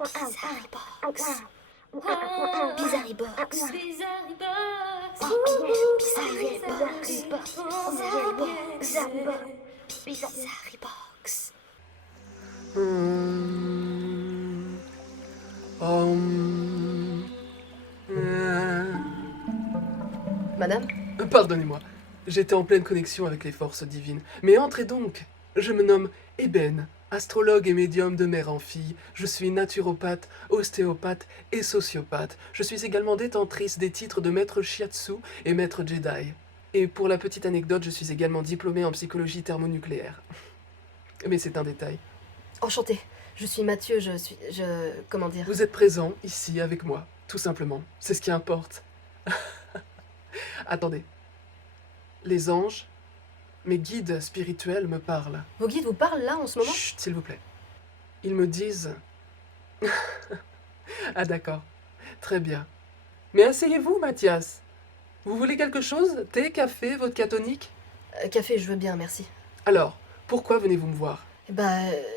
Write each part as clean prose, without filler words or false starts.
Bizarre Box. Bizarre Box. Bizarre Box. Bizarre Box. Madame? Pardonnez-moi, j'étais en pleine connexion avec les forces divines. Mais entrez donc. Je me nomme Eben, astrologue et médium de mère en fille. Je suis naturopathe, ostéopathe et sociopathe. Je suis également détentrice des titres de maître shiatsu et maître Jedi. Et pour la petite anecdote, je suis également diplômée en psychologie thermonucléaire. Mais c'est un détail. Enchantée. Je suis Mathieu, comment dire? Vous êtes présent ici avec moi, tout simplement. C'est ce qui importe. Attendez. Les anges, mes guides spirituels me parlent. Vos guides vous parlent là en ce moment? Chut, s'il vous plaît. Ils me disent... Ah d'accord. Très bien. Mais asseyez-vous, Mathias. Vous voulez quelque chose? Thé, café, vodka tonique? Café, je veux bien, merci. Alors, pourquoi venez-vous me voir?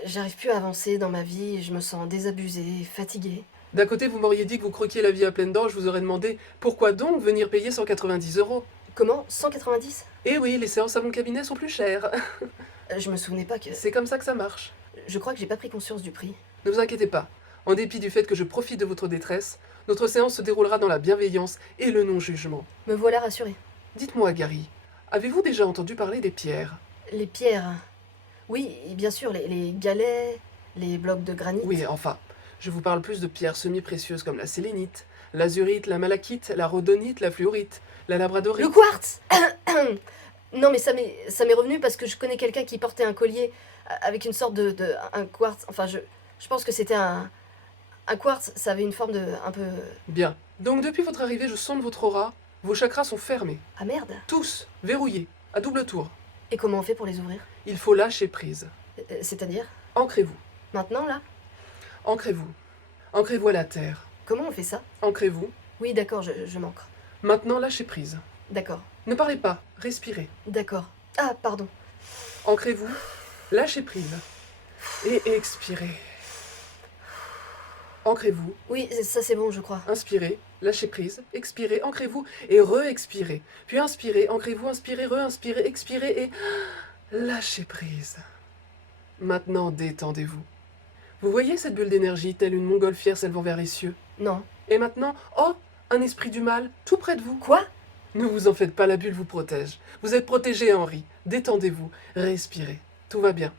J'arrive plus à avancer dans ma vie, je me sens désabusée, fatiguée. D'un côté, vous m'auriez dit que vous croquiez la vie à pleines dents, je vous aurais demandé pourquoi donc venir payer 190 €. Comment? 190? Eh oui, les séances à mon cabinet sont plus chères. Je me souvenais pas que... C'est comme ça que ça marche. Je crois que j'ai pas pris conscience du prix. Ne vous inquiétez pas. En dépit du fait que je profite de votre détresse, notre séance se déroulera dans la bienveillance et le non-jugement. Me voilà rassurée. Dites-moi, Gary, avez-vous déjà entendu parler des pierres? Les pierres... Oui, bien sûr, les galets, les blocs de granit. Oui, enfin, je vous parle plus de pierres semi-précieuses comme la sélénite, l'azurite, la malachite, la rhodonite, la fluorite, la labradorite... Le quartz. Non, mais ça m'est revenu parce que je connais quelqu'un qui portait un collier avec une sorte un quartz. Enfin, je pense que c'était un quartz, ça avait une forme de... un peu... Bien. Donc depuis votre arrivée, je sonde votre aura. Vos chakras sont fermés. Ah merde. Tous, verrouillés, à double tour. Et comment on fait pour les ouvrir? Il faut lâcher prise. C'est-à-dire? Ancrez-vous. Maintenant, là? Ancrez-vous. Ancrez-vous à la terre. Comment on fait ça? Ancrez-vous. Oui, d'accord, je m'ancre. Maintenant, lâchez prise. D'accord. Ne parlez pas, respirez. D'accord. Ah, pardon. Ancrez-vous, lâchez prise. Et expirez. Ancrez-vous, Oui, ça c'est bon, je crois. inspirez, lâchez prise, expirez, ancrez-vous et re-expirez. Puis inspirez, ancrez-vous, inspirez, re-inspirez, expirez et lâchez prise. Maintenant, détendez-vous. Vous voyez cette bulle d'énergie telle une montgolfière s'élevant vers les cieux? Non. Et maintenant, oh, un esprit du mal, tout près de vous. Quoi? Ne vous en faites pas, la bulle vous protège. Vous êtes protégé, Henri. Détendez-vous, respirez. Tout va bien.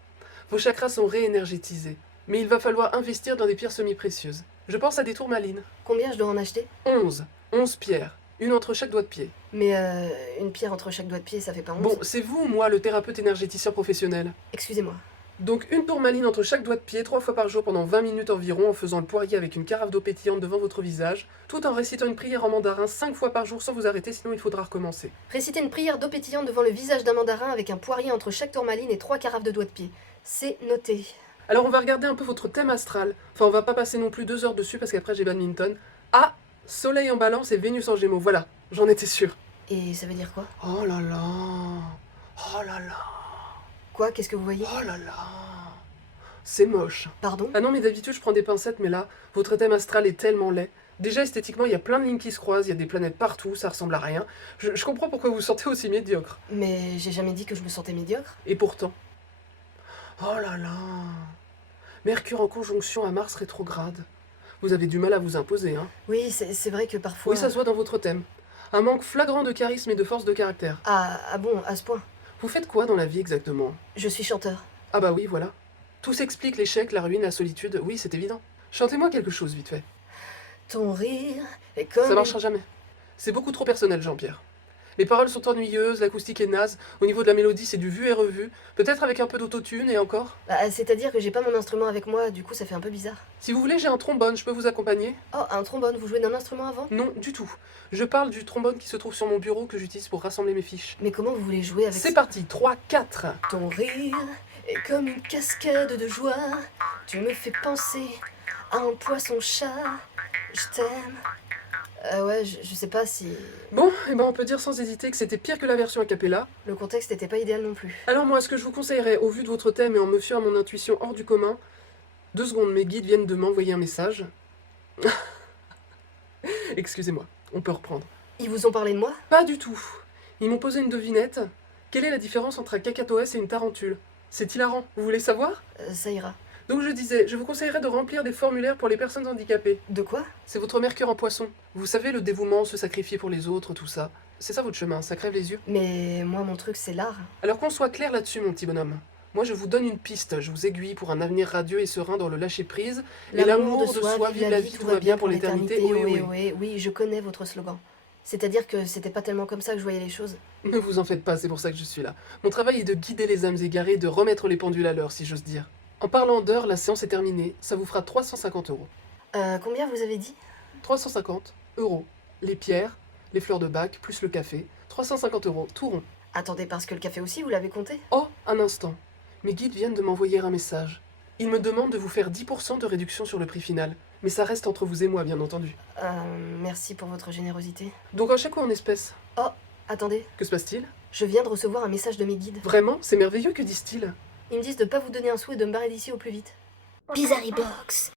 Vos chakras sont réénergétisés. Mais il va falloir investir dans des pierres semi-précieuses. Je pense à des tourmalines. Combien je dois en acheter? 11. 11 pierres. Une entre chaque doigt de pied. Mais une pierre entre chaque doigt de pied, ça fait pas 11. Bon, c'est vous ou moi le thérapeute énergéticien professionnel? Excusez-moi. Donc une tourmaline entre chaque doigt de pied 3 fois par jour pendant 20 minutes environ en faisant le poirier avec une carafe d'eau pétillante devant votre visage, tout en récitant une prière en mandarin 5 fois par jour sans vous arrêter, sinon il faudra recommencer. Réciter une prière d'eau pétillante devant le visage d'un mandarin avec un poirier entre chaque tourmaline et 3 carafes de doigts de pied. C'est noté. Alors on va regarder un peu votre thème astral. Enfin, on va pas passer non plus 2 heures dessus parce qu'après j'ai badminton. Ah, Soleil en balance et Vénus en gémeaux, voilà, j'en étais sûre. Et ça veut dire quoi? Oh là là. Oh là là. Quoi? Qu'est-ce que vous voyez? Oh là là. C'est moche. Pardon? Ah non, mais d'habitude je prends des pincettes, mais là, votre thème astral est tellement laid. Déjà esthétiquement, il y a plein de lignes qui se croisent, il y a des planètes partout, ça ressemble à rien. Je comprends pourquoi vous vous sentez aussi médiocre. Mais j'ai jamais dit que je me sentais médiocre. Et pourtant. Oh là là. Mercure en conjonction à Mars rétrograde. Vous avez du mal à vous imposer, hein? Oui, c'est vrai que parfois... Oui, ça se voit dans votre thème. Un manque flagrant de charisme et de force de caractère. Ah bon, à ce point. Vous faites quoi dans la vie exactement? Je suis chanteur. Ah bah oui, voilà. Tout s'explique, l'échec, la ruine, la solitude. Oui, c'est évident. Chantez-moi quelque chose, vite fait. Ton rire est comme... Ça marchera jamais. C'est beaucoup trop personnel, Jean-Pierre. Les paroles sont ennuyeuses, l'acoustique est naze, au niveau de la mélodie, c'est du vu et revu, peut-être avec un peu d'autotune et encore. C'est-à-dire que j'ai pas mon instrument avec moi, du coup ça fait un peu bizarre. Si vous voulez, j'ai un trombone, je peux vous accompagner? Oh, un trombone, vous jouez d'un instrument avant? Non, du tout. Je parle du trombone qui se trouve sur mon bureau que j'utilise pour rassembler mes fiches. Mais comment vous voulez jouer avec... C'est parti, 3, 4. Ton rire est comme une cascade de joie. Tu me fais penser à un poisson-chat. Je t'aime. Ouais, je sais pas si... Bon, eh ben on peut dire sans hésiter que c'était pire que la version a cappella. Le contexte n'était pas idéal non plus. Alors moi, ce que je vous conseillerais, au vu de votre thème et en me fiant à mon intuition hors du commun, 2 secondes, mes guides viennent de m'envoyer un message. Excusez-moi, on peut reprendre. Ils vous ont parlé de moi? Pas du tout. Ils m'ont posé une devinette. Quelle est la différence entre un cacatoès et une tarentule? C'est hilarant, vous voulez savoir? Ça ira. Donc je disais, je vous conseillerais de remplir des formulaires pour les personnes handicapées. De quoi? C'est votre mercure en poisson. Vous savez, le dévouement, se sacrifier pour les autres, tout ça. C'est ça votre chemin, ça crève les yeux. Mais moi, mon truc, c'est l'art. Alors qu'on soit clair là-dessus, mon petit bonhomme. Moi, je vous donne une piste, je vous aiguille pour un avenir radieux et serein dans le lâcher-prise. Et l'amour de soi, vive la vie, tout va bien pour l'éternité. Oui, je connais votre slogan. C'est-à-dire que c'était pas tellement comme ça que je voyais les choses. Ne vous en faites pas, c'est pour ça que je suis là. Mon travail est de guider les âmes égarées, de remettre les pendules à l'heure, si j'ose dire. En parlant d'heure, la séance est terminée. Ça vous fera 350 euros. Combien vous avez dit? 350 euros. Les pierres, les fleurs de bac, plus le café. 350 euros, tout rond. Attendez, parce que le café aussi, vous l'avez compté? Oh, un instant. Mes guides viennent de m'envoyer un message. Ils me demandent de vous faire 10% de réduction sur le prix final. Mais ça reste entre vous et moi, bien entendu. Merci pour votre générosité. Donc un chèque ou en espèces? Attendez, Que se passe-t-il? je viens de recevoir un message de mes guides. Vraiment? C'est merveilleux, que disent-ils? Ils me disent de pas vous donner un sou et de me barrer d'ici au plus vite. Bizarre Box.